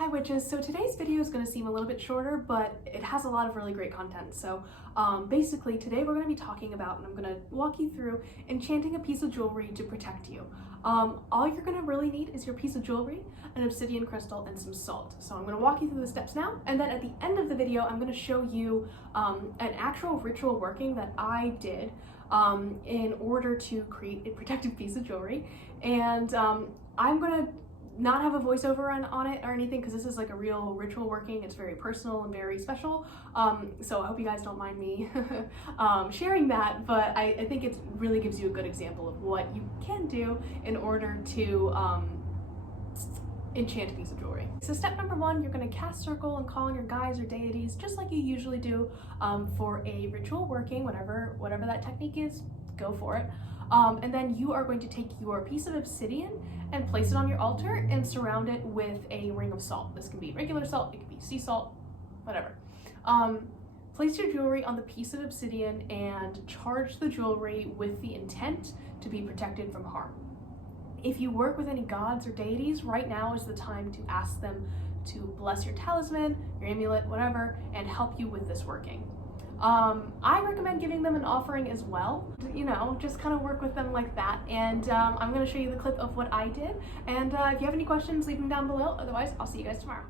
Hi witches, so today's video is going to seem a little bit shorter, but it has a lot of really great content. So basically today we're going to be talking about, and I'm going to walk you through enchanting a piece of jewelry to protect you. All you're going to really need is your piece of jewelry, an obsidian crystal, and some salt. So I'm going to walk you through the steps now, and then at the end of the video I'm going to show you an actual ritual working that I did in order to create a protective piece of jewelry. And I'm going to not have a voiceover on it or anything, because this is like a real ritual working. It's very personal and very special, so I hope you guys don't mind me sharing that, but I think it really gives you a good example of what you can do in order to enchant a piece of jewelry. So step number one, you're going to cast circle and call on your guides or deities just like you usually do for a ritual working. Whatever that technique is, go for it. And then you are going to take your piece of obsidian and place it on your altar and surround it with a ring of salt. This can be regular salt, it can be sea salt, whatever. Place your jewelry on the piece of obsidian and charge the jewelry with the intent to be protected from harm. If you work with any gods or deities, right now is the time to ask them to bless your talisman, your amulet, whatever, and help you with this working. I recommend giving them an offering as well, you know, just kind of work with them like that. And I'm going to show you the clip of what I did. And if you have any questions, leave them down below. Otherwise, I'll see you guys tomorrow.